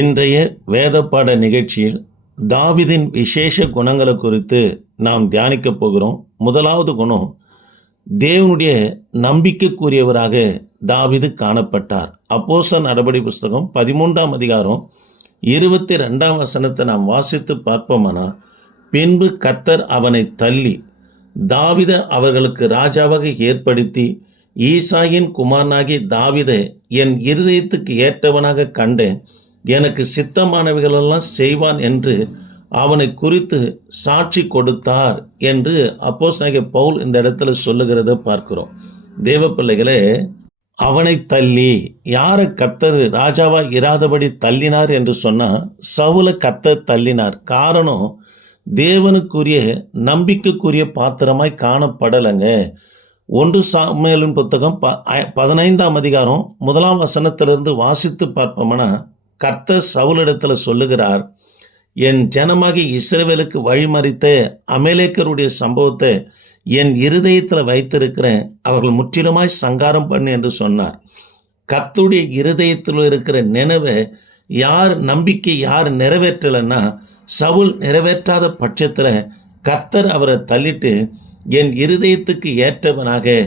இன்றைய வேத பாட நிகழ்ச்சியில் தாவீதின் விசேஷ குணங்களை குறித்து நாம் தியானிக்கப் போகிறோம். முதலாவது குணம், தேவனுடைய நம்பிக்கைக்குரியவராக தாவீது காணப்பட்டார். அப்போஸ்தலர் நடபடி புஸ்தகம் 13ஆம் அதிகாரம் 22ஆம் வசனத்தை நாம் வாசித்து பார்ப்போமானால், பின்பு கர்த்தர் அவனை தள்ளி தாவீதை அவர்களுக்கு ராஜாவாக ஏற்படுத்தி, ஈசாயின் குமாரனாகிய தாவீதை என் இருதயத்துக்கு ஏற்றவனாக கண்டேன், எனக்கு சித்தமானவைகளெல்லாம் செய்வான் என்று அவனை குறித்து சாட்சி கொடுத்தார் என்று அப்போஸ்தலனாகிய பவுல் இந்த இடத்துல சொல்லுகிறத பார்க்கிறோம். தேவ பிள்ளைகளே, அவனை தள்ளி யாரை கர்த்தர் ராஜாவா இராதபடி தள்ளினார் என்று சொன்னால், சவுலை கர்த்தர் தள்ளினார். காரணம், தேவனுக்குரிய நம்பிக்கைக்குரிய பாத்திரமாய் காணப்படலைங்க. 1 சாமுவேலின் புத்தகம் 15ஆம் அதிகாரம் 1ஆம் வசனத்திலிருந்து வாசித்து பார்ப்போம்னா, கர்த்தர் சவுலிடத்தில் சொல்லுகிறார், என் ஜனமாகி இஸ்ரவேலுக்கு வழிமறித்த அமலேக்கருடைய சம்பவத்தை என் இருதயத்தில் வைத்திருக்கிறேன், அவர்கள் முற்றிலுமாய் சங்காரம் பண்ணு என்று சொன்னார். கர்த்தருடைய இருதயத்தில் இருக்கிற நினைவை நம்பிக்கை யார் நிறைவேற்றலைன்னா, சவுல் நிறைவேற்றாத பட்சத்தில் கர்த்தர் அவரை தள்ளிட்டு, என் இருதயத்துக்கு ஏற்றவனாக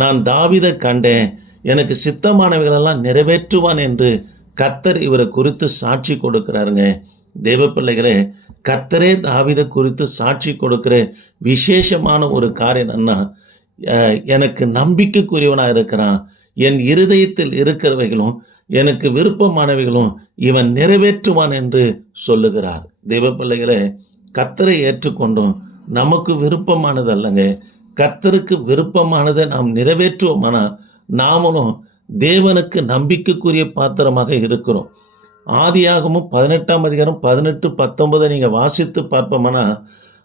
நான் தாவீதை கண்டேன், எனக்கு சித்தமானவைகளெல்லாம் நிறைவேற்றுவான் என்று கர்த்தர் இவரை குறித்து சாட்சி கொடுக்கிறாருங்க. தேவ பிள்ளைகளே, கர்த்தரே தாவீதை குறித்து சாட்சி கொடுக்கிற விசேஷமான ஒரு காரியம் என்னன்னா, எனக்கு நம்பிக்கைக்குரியவனாக இருக்கிறான், என் இருதயத்தில் இருக்கிறவைகளும் எனக்கு விருப்பமானவைகளும் இவன் நிறைவேற்றுவான் என்று சொல்லுகிறார். தேவ பிள்ளைகளே, கர்த்தரை ஏற்றுக்கொண்டோம், நமக்கு விருப்பமானது அல்லங்க, கர்த்தருக்கு விருப்பமானதை நாம் நிறைவேற்றுவோமானா நாமளும் தேவனுக்கு நம்பிக்கைக்குரிய பாத்திரமாக இருக்கிறோம். ஆதியாகமும் 18ஆம் அதிகாரம் 18, 19 நீங்கள் வாசித்து பார்ப்போம்னா,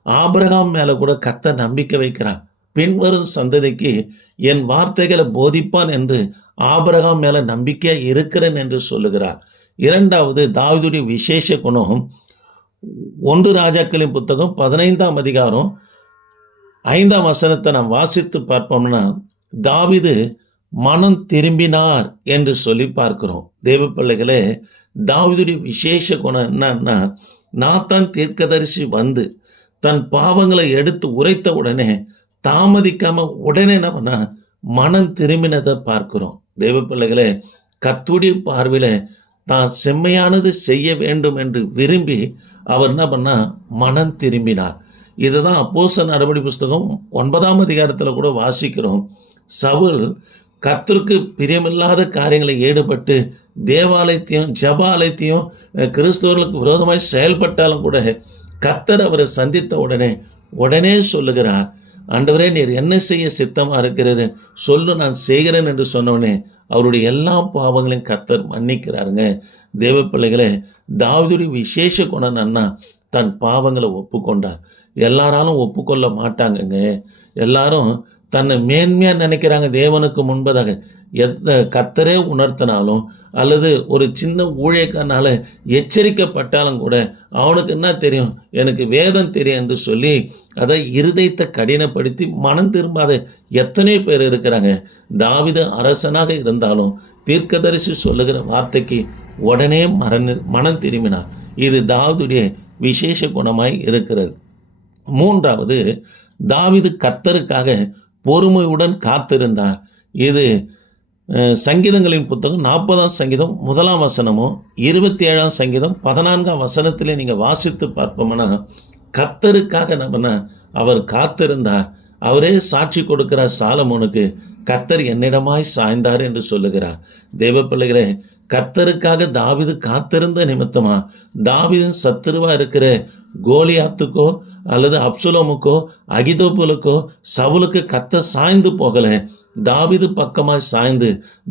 ஆபிரகாம் மேலே கூட கர்த்தர் நம்பிக்கை வைக்கிறார். பின்வரும் சந்ததிக்கு என் வார்த்தைகளை போதிப்பான் என்று ஆபிரகாம் மேலே நம்பிக்கையாக இருக்கிறேன் என்று சொல்லுகிறார். இரண்டாவது, தாவீதுடைய விசேஷ குணம், 1 ராஜாக்களின் புத்தகம் 15ஆம் அதிகாரம் 5ஆம் வசனத்தை நாம் வாசித்து பார்ப்போம்னா, தாவீது மனம் திரும்பினார் என்று சொல்லி பார்க்கிறோம். தேவ பிள்ளைகளே, தாவீதுடைய விசேஷ குணம் என்னன்னா, நாத்தான் தீர்க்கதரிசி வந்து தன் பாவங்களை எடுத்து உரைத்த உடனே தாமதிக்காம உடனே நம்ம மனம் திரும்பினதை பார்க்கிறோம். தேவ பிள்ளைகளே, கர்த்தருடைய பார்வையில் தான் செம்மையானது செய்ய வேண்டும் என்று விரும்பி அவர் என்ன பண்ணா, மனம் திரும்பினார். இதுதான் அப்போஸ்தலர் நடபடி புஸ்தகம் 9ஆம் அதிகாரத்தில் கூட வாசிக்கிறோம். சவுல் கர்த்தருக்கு பிரியமில்லாத காரியங்களை ஈடுபட்டு தேவாலயத்தையும் ஜபாலயத்தையும் கிறிஸ்தவர்களுக்கு விரோதமாய் செயல்பட்டாலும் கூட கர்த்தர் அவரை சந்தித்த உடனே சொல்லுகிறார், ஆண்டவரே, நீர் என்ன செய்ய சித்தமாக இருக்கிறது சொல்லு, நான் செய்கிறேன் என்று சொன்னவனே அவருடைய எல்லா பாவங்களையும் கர்த்தர் மன்னிக்கிறாருங்க. தேவ பிள்ளைகளே, தாவீதுடைய விசேஷ குணம் என்ன, தன் பாவங்களை ஒப்புக்கொண்டார். எல்லாராலும் ஒப்புக்கொள்ள மாட்டாங்கங்க. எல்லாரும் தன்னை மேன்மையாக நினைக்கிறாங்க. தேவனுக்கு முன்பதாக கர்த்தரே உணர்த்தினாலும் அல்லது ஒரு சின்ன ஊழியக்காரனால எச்சரிக்கப்பட்டாலும் கூட அவனுக்கு என்ன தெரியும், எனக்கு வேதம் தெரியும் என்று சொல்லி அதை இருதயத்தை கடினப்படுத்தி மனம் திரும்பாத எத்தனை பேர் இருக்கிறாங்க. தாவீது அரசனாக இருந்தாலும் தீர்க்கதரிசி சொல்லுகிற வார்த்தைக்கு உடனே மனம் திரும்பினார். இது தாவீதுடைய விசேஷ குணமாய் இருக்கிறது. மூன்றாவது, தாவீது கர்த்தருக்காக பொறுமையுடன் காத்திருந்தார். இது சங்கீதங்களின் புத்தகம் 40ஆம் சங்கீதம் 1ஆம் வசனமும் 27ஆம் சங்கீதம் 14ஆம் வசனத்திலே நீங்கள் வாசித்து பார்ப்போம்னா, கர்த்தருக்காக அவர் காத்திருந்தார். அவரே சாட்சி கொடுக்கிறார் சாலமோனுக்கு, கர்த்தர் என்னிடமாய் சாய்ந்தார் என்று சொல்லுகிறார். தேவ பிள்ளைகளே, கர்த்தருக்காக தாவீது காத்திருந்த நிமித்தமா தாவீதின் சத்துருவா இருக்கிற கோலியாத்துக்கோ அல்லது அப்சலோமுக்கோ அகிதோப்புலுக்கோ சவுலுக்கு கர்த்தர் சாய்ந்து போகலை. தாவீது பக்கமாக சாய்ந்து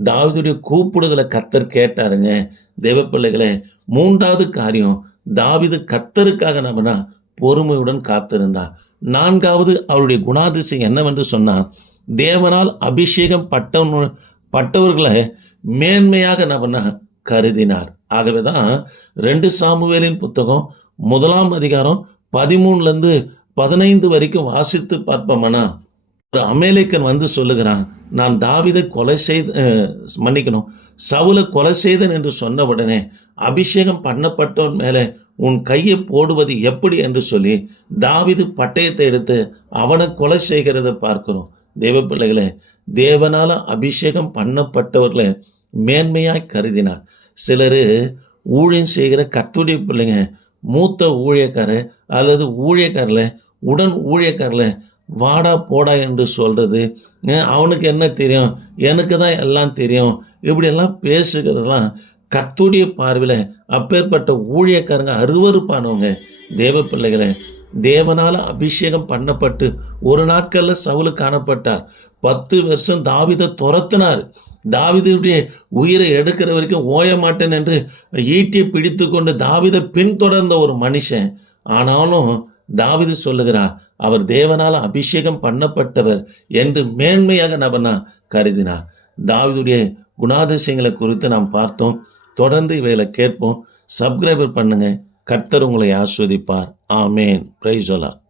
தாவீதுடைய கூப்பிடுதலை கர்த்தர் கேட்டாருங்க. தேவ பிள்ளைகளே, மூன்றாவது காரியம், தாவீது கர்த்தருக்காக பொறுமையுடன் காத்திருந்தார். நான்காவது, அவருடைய குணாதிசயம் என்னவென்று சொன்னால், தேவனால் அபிஷேகம் பட்டவர்களை மேன்மையாக கருதினார். ஆகவே தான் 2 சாமுவேலின் புத்தகம் 1ஆம் அதிகாரம் 13லேருந்து 15 வரைக்கும் வாசித்து பார்ப்போம்னா, ஒரு அமேலேக்கன் வந்து சொல்லுகிறான், நான் தாவீதை கொலை செய்து மன்னிக்கணும், சவுலை கொலை செய்தேன் என்று சொன்ன உடனே, அபிஷேகம் பண்ணப்பட்டவன் மேலே உன் கையை போடுவது எப்படி என்று சொல்லி தாவீது பட்டயத்தை எடுத்து அவனை கொலை செய்கிறதை பார்க்கிறோம். தேவ பிள்ளைகளே, தேவனால அபிஷேகம் பண்ணப்பட்டவர்களை மேன்மையாய் கருதினார். சிலர் ஊழியம் செய்கிற கர்த்தருடைய பிள்ளைங்க, மூத்த ஊழியக்காரர் அல்லது ஊழியக்காரர்ல உடன் ஊழியக்காரர்ல வாடா போடா என்று சொல்றது, அவனுக்கு என்ன தெரியும், எனக்கு தான் எல்லாம் தெரியும், இப்படியெல்லாம் பேசுகிறதெல்லாம் கர்த்தருடைய பார்வையில் அப்பேற்பட்ட ஊழியக்காரங்க அருவருப்பானவங்க. தேவ பிள்ளைகளே, தேவனால அபிஷேகம் பண்ணப்பட்டு ஒரு நாட்கள்ல சவுல் காணப்பட்டார். 10 வருஷம் தாவீதை துரத்தினார். தாவீதுடைய உயிரை எடுக்கிற வரைக்கும் ஓய மாட்டேன் என்று ஈட்டியை பிடித்து கொண்டு தாவீதை பின்தொடர்ந்த ஒரு மனுஷன். ஆனாலும் தாவீது சொல்லுகிறார், அவர் தேவனால அபிஷேகம் பண்ணப்பட்டவர் என்று மேன்மையாக நபனா கருதினார். தாவீதுடைய குணாதிசயங்களை குறித்து நாம் பார்த்தோம். தொடர்ந்து இவைகளை கேட்போம். சப்ஸ்கிரைபர் பண்ணுங்க. கர்த்தர் உங்களை ஆஸ்வதிப்பார். ஆமேன். Praise the Lord.